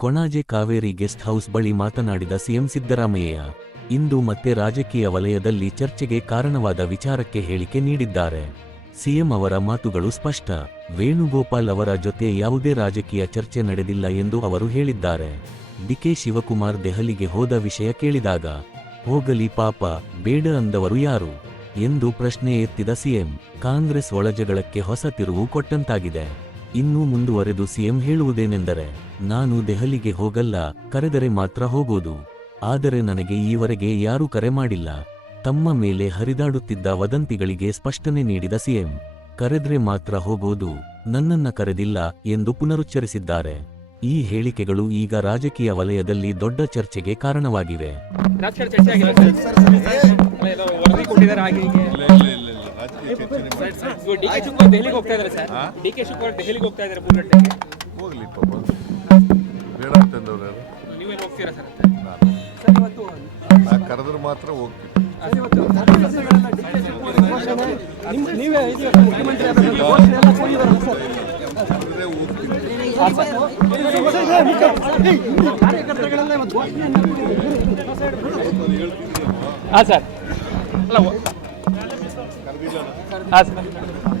Konaje Kaveri guest house ಬಳಿ ಮಾತನಾಡಿದ CM Siddaramaiah, ಇಂದು ಮತ್ತೆ ರಾಜಕೀಯ ವಲಯದಲ್ಲಿ ಚರ್ಚೆಗೆ ಕಾರಣವಾದ ವಿಚಾರಕ್ಕೆ ಹೇಳಿಕೆ ನೀಡಿದ್ದಾರೆ. ಸಿಎಂ ಅವರ ಮಾತುಗಳು ಸ್ಪಷ್ಟ, ವೇಣುಗೋಪಾಲ್ ಅವರ ಜೊತೆ ಯಾವುದೇ ರಾಜಕೀಯ ಚರ್ಚೆ ನಡೆದಿಲ್ಲ ಎಂದು ಅವರು ಹೇಳಿದ್ದಾರೆ. ಡಿಕೆ ಶಿವಕುಮಾರ್ ದೆಹಲಿಗೆ ಹೋದ ವಿಷಯ ಕೇಳಿದಾಗ, ಹೋಗಲಿ ಪಾಪ, ಬೇಡ ಅಂದವರು ಯಾರು? ಎಂದು ಪ್ರಶ್ನೆ ಎತ್ತಿದ ಸಿಎಂ, ಕಾಂಗ್ರೆಸ್ ಒಳಜಗಳಕ್ಕೆ ಹೊಸ ತಿರುವು ಕೊಟ್ಟಂತಾಗಿದೆ. ಇನ್ನೂ ಮುಂದುವರೆದು ಸಿಎಂ ಹೇಳುವುದೇನೆಂದರೆ ನಾನು ದೆಹಲಿಗೆ ಹೋಗಲ್ಲ ಕರೆದರೆ ಮಾತ್ರ ಹೋಗೋದು ಆದರೆ ನನಗೆ ಈವರೆಗೆ ಯಾರೂ ಕರೆ ಮಾಡಿಲ್ಲ ತಮ್ಮ ಮೇಲೆ ಹರಿದಾಡುತ್ತಿದ್ದ ವದಂತಿಗಳಿಗೆ ಸ್ಪಷ್ಟನೆ ನೀಡಿದ ಸಿಎಂ ಕರೆದ್ರೆ ಮಾತ್ರ ಹೋಗೋದು ನನ್ನನ್ನ ಕರೆದಿಲ್ಲ ಎಂದು ಪುನರುಚ್ಚರಿಸಿದ್ದಾರೆ ಈ ಹೇಳಿಕೆಗಳು ಈಗ ರಾಜಕೀಯ ವಲಯದಲ್ಲಿ ದೊಡ್ಡ ಚರ್ಚೆಗೆ ಕಾರಣವಾಗಿವೆ ಚರ್ಚೆನೆ ಡಿ ಕೆ ಶಿವಕುಮಾರ್ ದೆಹಲಿಗೆ ಹೋಗ್ತಾ ಇದ್ದಾರೆ ಸರ್. ಡಿ ಕೆ ಶಿವಕುಮಾರ್ ದೆಹಲಿಗೆ ಹೋಗ್ತಾ ಇದ್ದಾರೆ ಬುಲೆಟ್ಗೆ ಹೋಗ್ಲಿ ಪಾಪ ಬೇಡ ಅಂತಂದವ್ರು ಯಾರು ನೀವೇನು ಹೋಗ್ತೀರಾ ಸರ್ ನಾನು ನಾ ಕರೆದ್ರೆ ಮಾತ್ರ ಹೋಗ್ತೀನಿ ಕರೆದ್ರೆ ಹೋಗ್ತೀನಿ ಹಾಂ ಸರ್. ಅಲ್ಲ ಹಾಂ ಸರ್